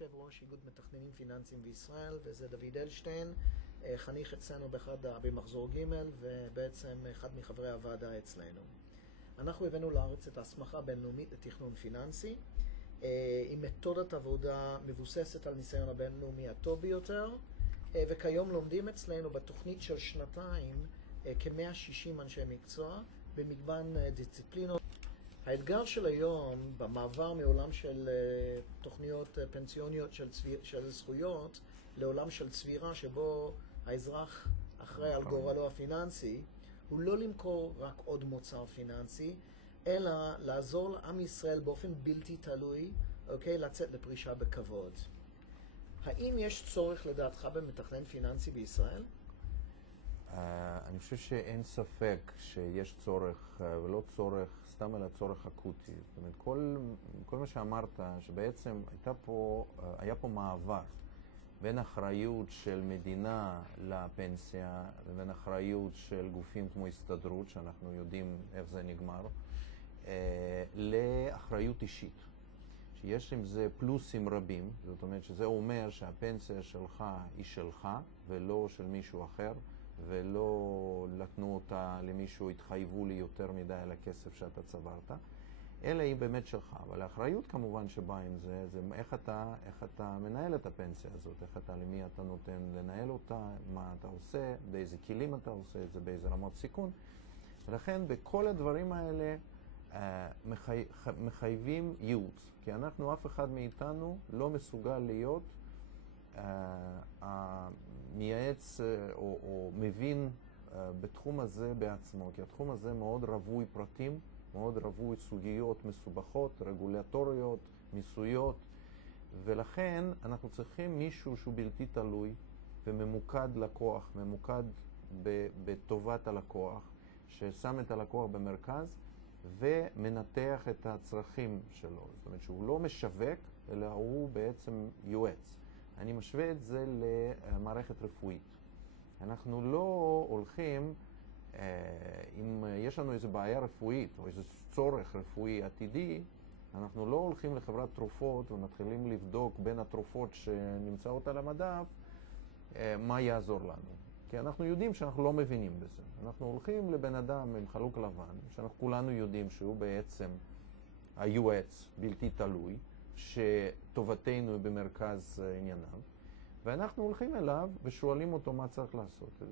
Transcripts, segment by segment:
יושב ראש איגוד מתכננים פיננסיים בישראל, וזה דוד אלשטיין, חניך אצלנו במחזור ג' ובעצם אחד מחברי הוועדה אצלנו. אנחנו הבאנו לארץ את ההסמכה הבינלאומית לתכנון פיננסי, עם מתודת עבודה מבוססת על ניסיון הבינלאומי הטוב ביותר, וכיום לומדים אצלנו בתוכנית של שנתיים כ-160 אנשי מקצוע במגוון דיסציפלינות. האתגר של היום במעבר מעולם של תוכניות פנסיוניות של זכויות לעולם של צבירה שבו האזרח אחראי על גורלו הפיננסי הוא לא למכור רק עוד מוצר פיננסי, אלא לעזור לעם ישראל באופן בלתי תלוי, לצאת לפרישה בכבוד. האם יש צורך לדעתך במתכנן פיננסי בישראל? אני חושב שאין ספק שיש צורך, ולא צורך סתם אלא צורך אקוטי. זאת אומרת, כל מה שאמרת, שבעצם היה פה מעבר בין אחריות של מדינה לפנסיה, ובין אחריות של גופים כמו הסתדרות, שאנחנו יודעים איך זה נגמר, לאחריות אישית. שיש עם זה פלוסים רבים, זאת אומרת שזה אומר שהפנסיה שלך היא שלך ולא של מישהו אחר, ולא נתנו אותה למישהו, התחייבו לי יותר מדי על הכסף שאתה צברת, אלא היא באמת שלך. אבל האחריות כמובן שבאה עם זה, זה איך אתה מנהל את הפנסיה הזאת, למי אתה נותן לנהל אותה, מה אתה עושה, באיזה כלים אתה עושה את זה, באיזה רמות סיכון. ולכן בכל הדברים האלה מחייבים ייעוץ, כי אף אחד מאיתנו לא מסוגל להיות מייעץ או מבין בתחום הזה בעצמו, כי התחום הזה מאוד רווי פרטים, מאוד רווי סוגיות מסובכות, רגולטוריות, מיסויות, ולכן אנחנו צריכים מישהו שהוא בלתי תלוי וממוקד לקוח, ממוקד בטובת הלקוח, ששם את הלקוח במרכז ומנתח את הצרכים שלו. זאת אומרת שהוא לא משווק, אלא הוא בעצם יועץ. אני משווה את זה למערכת רפואית. אנחנו לא הולכים, אם יש לנו איזו בעיה רפואית או איזה צורך רפואי עתידי, אנחנו לא הולכים לחברת תרופות ומתחילים לבדוק בין התרופות שנמצאות על המדף, מה יעזור לנו. כי אנחנו יודעים שאנחנו לא מבינים בזה. אנחנו הולכים לבן אדם עם חלוק לבן, שאנחנו כולנו יודעים שהוא בעצם היועץ בלתי תלוי, שטובתנו היא במרכז ענייניו, ואנחנו הולכים אליו ושואלים אותו מה צריך לעשות.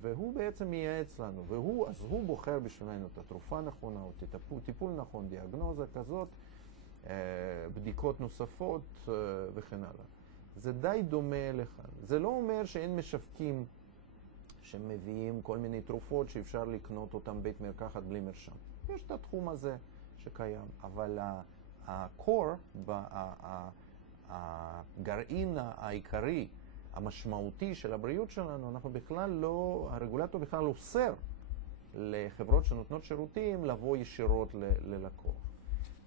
והוא בעצם מייעץ לנו, אז הוא בוחר בשבילנו את התרופה נכונה, או טיפול נכון, דיאגנוזה כזאת, בדיקות נוספות וכן הלאה. זה די דומה לכאן. זה לא אומר שאין משווקים שמביאים כל מיני תרופות שאפשר לקנות אותם בית מרקחת בלי מרשם. יש את התחום הזה שקיים, אבל הקור, הגרעין העיקרי, המשמעותי של הבריאות שלנו, אנחנו בכלל לא, הרגולטור בכלל אוסר לחברות שנותנות שירותים לבוא ישירות ללקוח.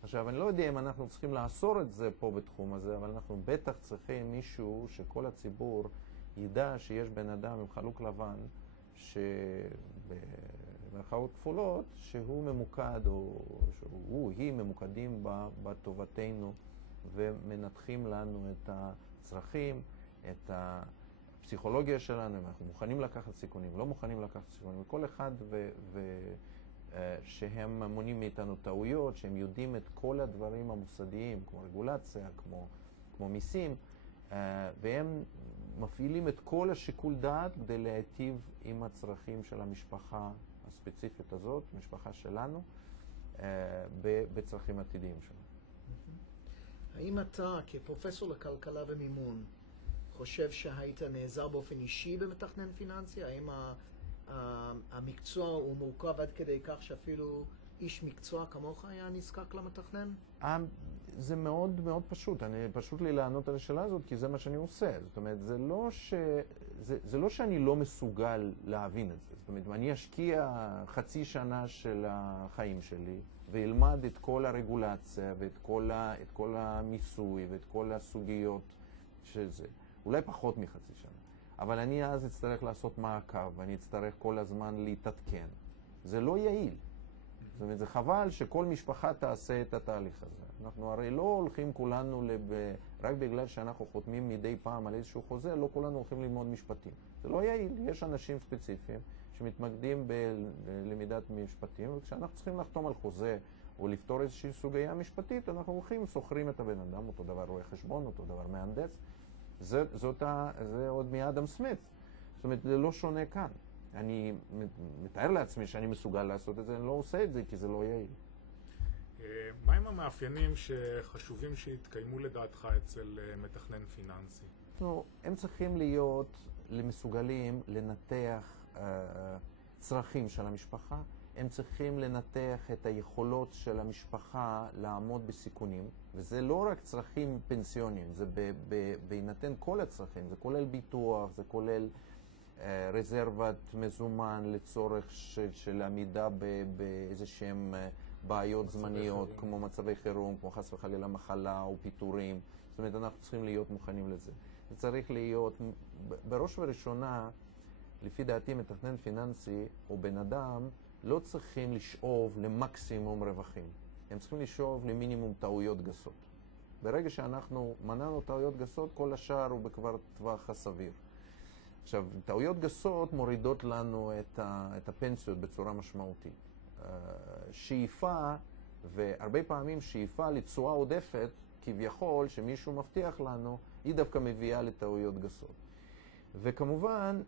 עכשיו, אני לא יודע אם אנחנו צריכים לאסור את זה פה בתחום הזה, אבל אנחנו בטח צריכים מישהו שכל הציבור ידע שיש בן אדם עם חלוק לבן, שבמרכאות כפולות, שהוא ממוקד, או היא ממוקדים בטובתנו, ומנתחים לנו את הצרכים, את הפסיכולוגיה שלנו, אם אנחנו מוכנים לקחת סיכונים, לא מוכנים לקחת סיכונים, וכל אחד שהם מונים מאיתנו טעויות, שהם יודעים את כל הדברים המוסדיים, כמו רגולציה, כמו מיסים, והם מפעילים את כל השיקול דעת כדי להיטיב עם הצרכים של המשפחה הספציפית הזאת, המשפחה שלנו, בצרכים עתידיים שלנו. האם אתה, כפרופסור לכלכלה ומימון, חושב שהיית נעזר באופן אישי במתכנן פיננסי? האם המקצוע הוא מורכב עד כדי כך שאפילו איש מקצוע כמוך היה נזקק למתכנן? זה מאוד מאוד פשוט. פשוט לי לענות על השאלה הזאת, כי זה מה שאני עושה. זאת אומרת, זה לא שאני לא מסוגל להבין את זה. זאת אומרת, אני אשקיע חצי שנה של החיים שלי, וילמד את כל הרגולציה, ואת כל המיסוי, ואת כל הסוגיות של זה. אולי פחות מחצי שנה. אבל אני אז אצטרך לעשות מעקב, ואני אצטרך כל הזמן להתעדכן. זה לא יעיל. זאת אומרת, זה חבל שכל משפחה תעשה את התהליך הזה. אנחנו הרי לא הולכים כולנו, רק בגלל שאנחנו חותמים מדי פעם על איזשהו חוזה, לא כולנו הולכים ללמוד משפטים. זה לא יעיל, יש אנשים ספציפיים שמתמקדים בלמידת משפטים, וכשאנחנו צריכים לחתום על חוזה או לפתור איזושהי סוגיה משפטית, אנחנו הולכים, שוכרים את הבן אדם, אותו דבר רואה חשבון, אותו דבר מהנדס. זה עוד מאדם סמית. זאת אומרת, זה לא שונה כאן. אני מתאר לעצמי שאני מסוגל לעשות את זה, אני לא עושה את זה כי זה לא יעיל. מהם המאפיינים שחשובים שיתקיימו לדעתך אצל מתכנן פיננסי? הם צריכים להיות מסוגלים לנתח צרכים של המשפחה, הם צריכים לנתח את היכולות של המשפחה לעמוד בסיכונים, וזה לא רק צרכים פנסיוניים, זה בהינתן כל הצרכים, זה כולל ביטוח, זה כולל רזרבת מזומן לצורך של עמידה באיזשהם בעיות זמניות, כמו מצבי חירום, כמו חס וחלילה מחלה או פיטורים. זאת אומרת, אנחנו צריכים להיות מוכנים לזה. זה צריך להיות, בראש ובראשונה, לפי דעתי, מתכנן פיננסי או בן אדם לא צריכים לשאוב למקסימום רווחים. הם צריכים לשאוב למינימום טעויות גסות. ברגע שאנחנו מנענו טעויות גסות, כל השאר הוא בכבר טווח הסביר. עכשיו, טעויות גסות מורידות לנו את הפנסיות בצורה משמעותית. שאיפה, והרבה פעמים שאיפה לתשואה עודפת, כביכול שמישהו מבטיח לנו, היא דווקא מביאה לטעויות גסות. וכמובן,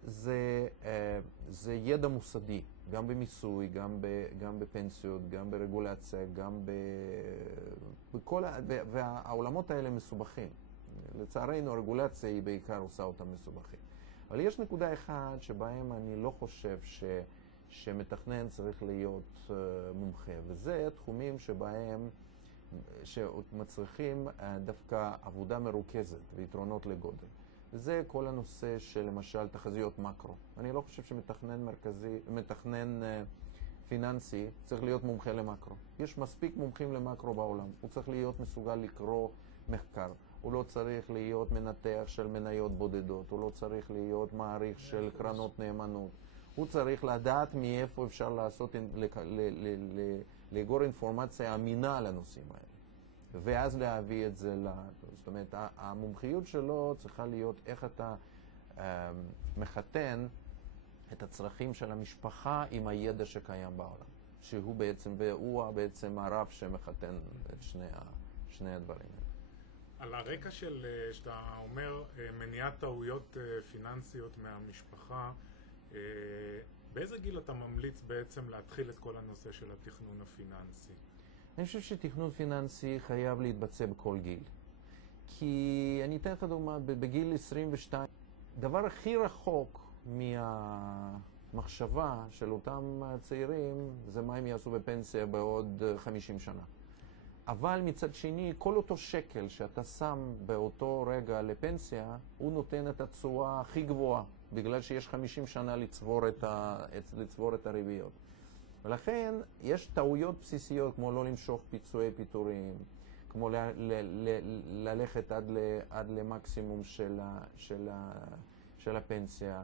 זה ידע מוסדי, גם במיסוי, גם בפנסיות, גם ברגולציה, גם והעולמות האלה מסובכים. לצערנו, הרגולציה היא בעיקר עושה אותם מסובכים. אבל יש נקודה אחת שבהם אני לא חושב שמתכנן צריך להיות מומחה, וזה תחומים שבהם שמצריכים דווקא עבודה מרוכזת ויתרונות לגודל. וזה כל הנושא של למשל תחזיות מקרו. אני לא חושב מתכנן פיננסי צריך להיות מומחה למקרו. יש מספיק מומחים למקרו בעולם. הוא צריך להיות מסוגל לקרוא מחקר. הוא לא צריך להיות מנתח של מניות בודדות. הוא לא צריך להיות מעריך של קרנות נאמנות. הוא צריך לדעת מאיפה אפשר לעשות, לאגור אינפורמציה אמינה על הנושאים האלה. ואז להביא את זה זאת אומרת, המומחיות שלו צריכה להיות איך אתה מחתן את הצרכים של המשפחה עם הידע שקיים בעולם. שהוא בעצם הרב שמחתן את שני הדברים האלה. על הרקע של, שאתה אומר, מניעת טעויות פיננסיות מהמשפחה, באיזה גיל אתה ממליץ בעצם להתחיל את כל הנושא של התכנון הפיננסי? אני חושב שתכנון פיננסי חייב להתבצע בכל גיל. כי אני אתן לך דוגמה, בגיל 22, דבר הכי רחוק מהמחשבה של אותם צעירים זה מה הם יעשו בפנסיה בעוד 50 שנה. אבל מצד שני, כל אותו שקל שאתה שם באותו רגע לפנסיה, הוא נותן את התשואה הכי גבוהה, בגלל שיש 50 שנה לצבור את הריביות. ולכן יש טעויות בסיסיות כמו לא למשוך פיצויי פיטורים, כמו ללכת עד למקסימום של הפנסיה,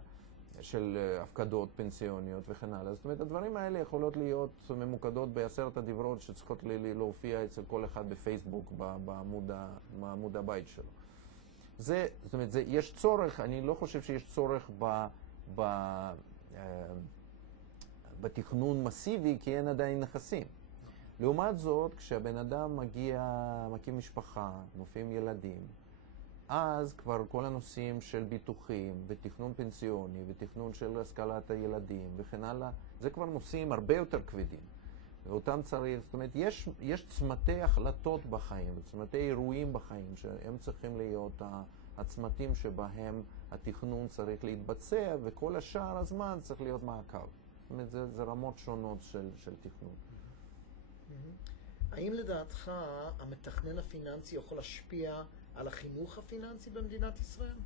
של הפקדות פנסיוניות וכן הלאה. זאת אומרת, הדברים האלה יכולות להיות ממוקדות ב10 הדברות שצריכות להופיע אצל כל אחד בפייסבוק, בעמוד הבית שלו. זאת אומרת, יש צורך, אני לא חושב שיש צורך בתכנון מסיבי, כי אין עדיין נכסים. לעומת זאת, כשהבן אדם מקים משפחה, מופיעים ילדים, אז כבר כל הנושאים של ביטוחים ותכנון פנסיוני ותכנון של השכלת הילדים וכן הלאה, זה כבר נושאים הרבה יותר כבדים. ואותם צריך, זאת אומרת, יש צמתי החלטות בחיים, צמתי אירועים בחיים, שהם צריכים להיות הצמתים שבהם התכנון צריך להתבצע, וכל השאר הזמן צריך להיות מעקב. זאת אומרת, זה רמות שונות של תכנון. האם לדעתך המתכנן הפיננסי יכול להשפיע על החינוך הפיננסי במדינת ישראל?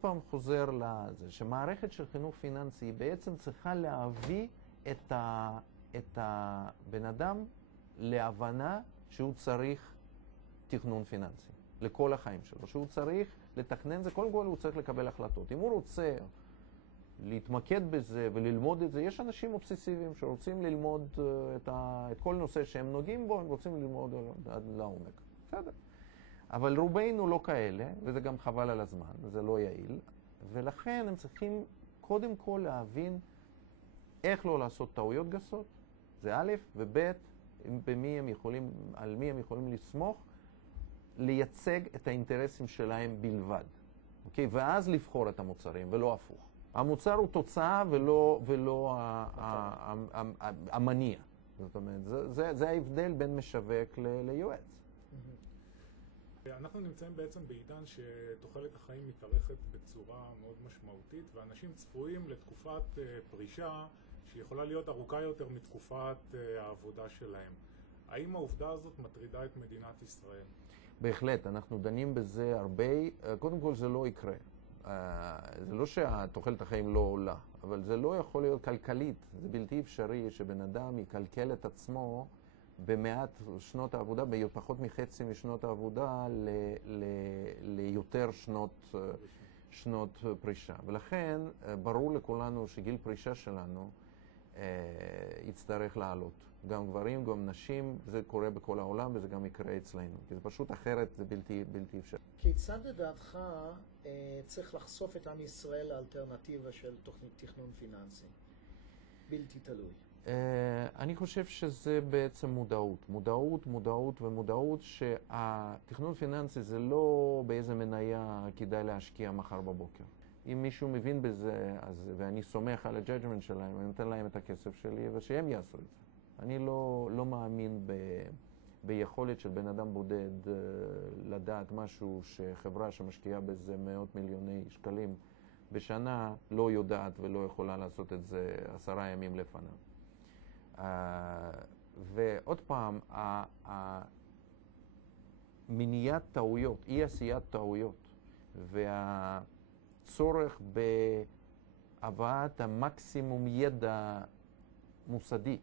פעם חוזר לזה, שמערכת של חינוך פיננסי היא בעצם צריכה להביא את הבן אדם להבנה שהוא צריך תכנון פיננסי לכל החיים שלו, שהוא צריך לתכנן זה, קודם כל הוא צריך לקבל החלטות. אם הוא רוצה להתמקד בזה וללמוד את זה. יש אנשים אובססיביים שרוצים ללמוד את כל נושא שהם נוגעים בו, הם רוצים ללמוד עד לעומק. בסדר. אבל רובנו לא כאלה, וזה גם חבל על הזמן, וזה לא יעיל, ולכן הם צריכים קודם כל להבין איך לא לעשות טעויות גסות, זה א', וב', על מי הם יכולים לסמוך, לייצג את האינטרסים שלהם בלבד. אוקיי? ואז לבחור את המוצרים, ולא הפוך. המוצר הוא תוצאה ולא המניע. זאת אומרת, זה ההבדל בין משווק ליועץ. אנחנו נמצאים בעצם בעידן שתוחלת החיים מתארכת בצורה מאוד משמעותית, ואנשים צפויים לתקופת פרישה שיכולה להיות ארוכה יותר מתקופת העבודה שלהם. האם העובדה הזאת מטרידה את מדינת ישראל? בהחלט, אנחנו דנים בזה הרבה. קודם כל זה לא יקרה. זה לא שתוחלת החיים לא עולה, אבל זה לא יכול להיות כלכלית. זה בלתי אפשרי שבן אדם יקלקל את עצמו במעט שנות העבודה, בפחות מחצי משנות העבודה, ליותר שנות פרישה. ולכן ברור לכולנו שגיל פרישה שלנו יצטרך לעלות. גם גברים, גם נשים, זה קורה בכל העולם וזה גם יקרה אצלנו. כי זה פשוט אחרת, זה בלתי אפשרי. כיצד לדעתך צריך לחשוף את עם ישראל לאלטרנטיבה של תוכנית תכנון פיננסי? בלתי תלוי. אני חושב שזה בעצם מודעות שהתכנון פיננסי זה לא באיזה מניה כדאי להשקיע מחר בבוקר. אם מישהו מבין בזה, ואני סומך על הג'אג'מנט שלהם, אני נותן להם את הכסף שלי ושהם יעשו את זה. אני לא מאמין ביכולת של בן אדם בודד לדעת משהו שחברה שמשקיעה בזה מאות מיליוני שקלים בשנה לא יודעת ולא יכולה לעשות את זה 10 ימים לפניו. ועוד פעם, מניעת טעויות, אי עשיית טעויות והצורך בהבאת המקסימום ידע מוסדי,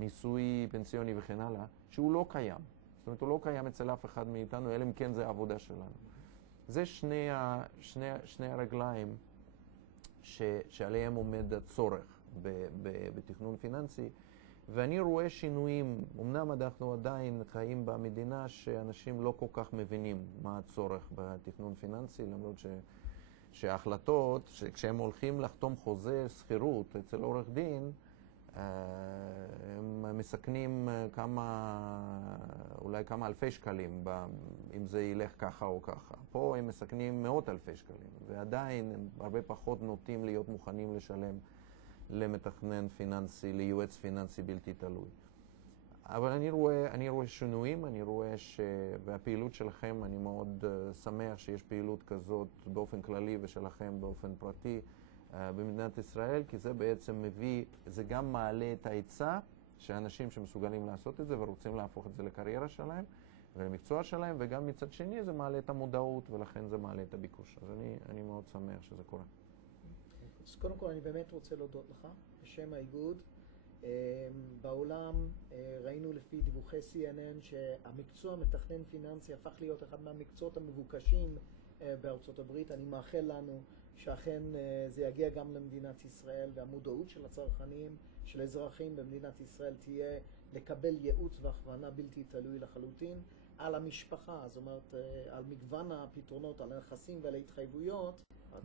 מיסוי, פנסיוני וכן הלאה, שהוא לא קיים. זאת אומרת, הוא לא קיים אצל אף אחד מאיתנו, אלא אם כן זה העבודה שלנו. זה שני הרגליים שעליהם עומד הצורך בתכנון פיננסי, ואני רואה שינויים. אמנם אנחנו עדיין חיים במדינה שאנשים לא כל כך מבינים מה הצורך בתכנון פיננסי, למרות שההחלטות, כשהם הולכים לחתום חוזה שכירות אצל עורך דין, הם מסכנים אולי כמה אלפי שקלים, אם זה ילך ככה או ככה. פה הם מסכנים מאות אלפי שקלים, ועדיין הם הרבה פחות נוטים להיות מוכנים לשלם למתכנן פיננסי, ליועץ פיננסי בלתי תלוי. אבל אני רואה שינויים, והפעילות שלכם, אני מאוד שמח שיש פעילות כזאת באופן כללי ושלכם באופן פרטי במדינת ישראל, כי זה בעצם זה גם מעלה את ההיצע שאנשים שמסוגלים לעשות את זה ורוצים להפוך את זה לקריירה שלהם ולמקצוע שלהם, וגם מצד שני זה מעלה את המודעות ולכן זה מעלה את הביקוש. אז אני מאוד שמח שזה קורה. אז קודם כל אני באמת רוצה להודות לך בשם האיגוד. בעולם ראינו לפי דיווחי CNN שהמקצוע מתכנן פיננסי הפך להיות אחד מהמקצועות המבוקשים בארצות הברית. אני מאחל לנו שאכן זה יגיע גם למדינת ישראל, והמודעות של הצרכנים, של אזרחים במדינת ישראל תהיה לקבל ייעוץ והכוונה בלתי תלוי לחלוטין על המשפחה, זאת אומרת על מגוון הפתרונות, על הנכסים ועל ההתחייבויות.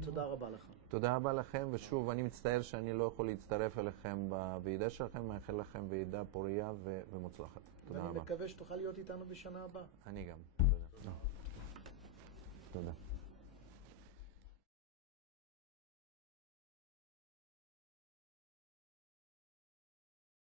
תודה רבה לך. תודה רבה לכם, ושוב אני מצטער שאני לא יכול להצטרף אליכם בוועידה שלכם, מאחל לכם ועידה פוריה ומוצלחת. תודה רבה. ואני מקווה שתוכל להיות איתנו בשנה הבאה. אני גם. תודה.